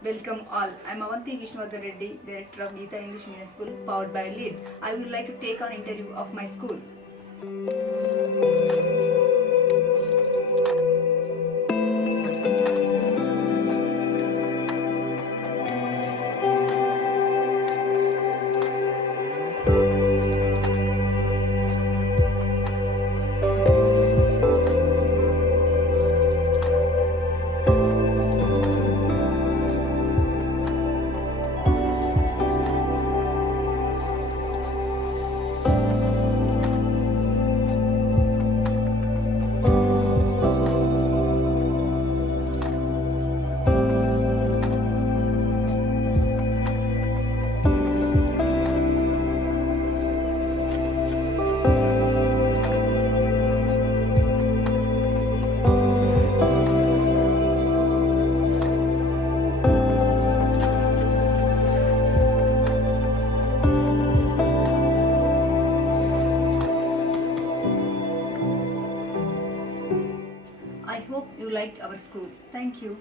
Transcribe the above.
Welcome all. I am Avanti Vishnuvardhan Reddy, Director of Geetha English Medium School, powered by LEAD. I would like to take an interview of my school. I hope you liked our school. Thank you.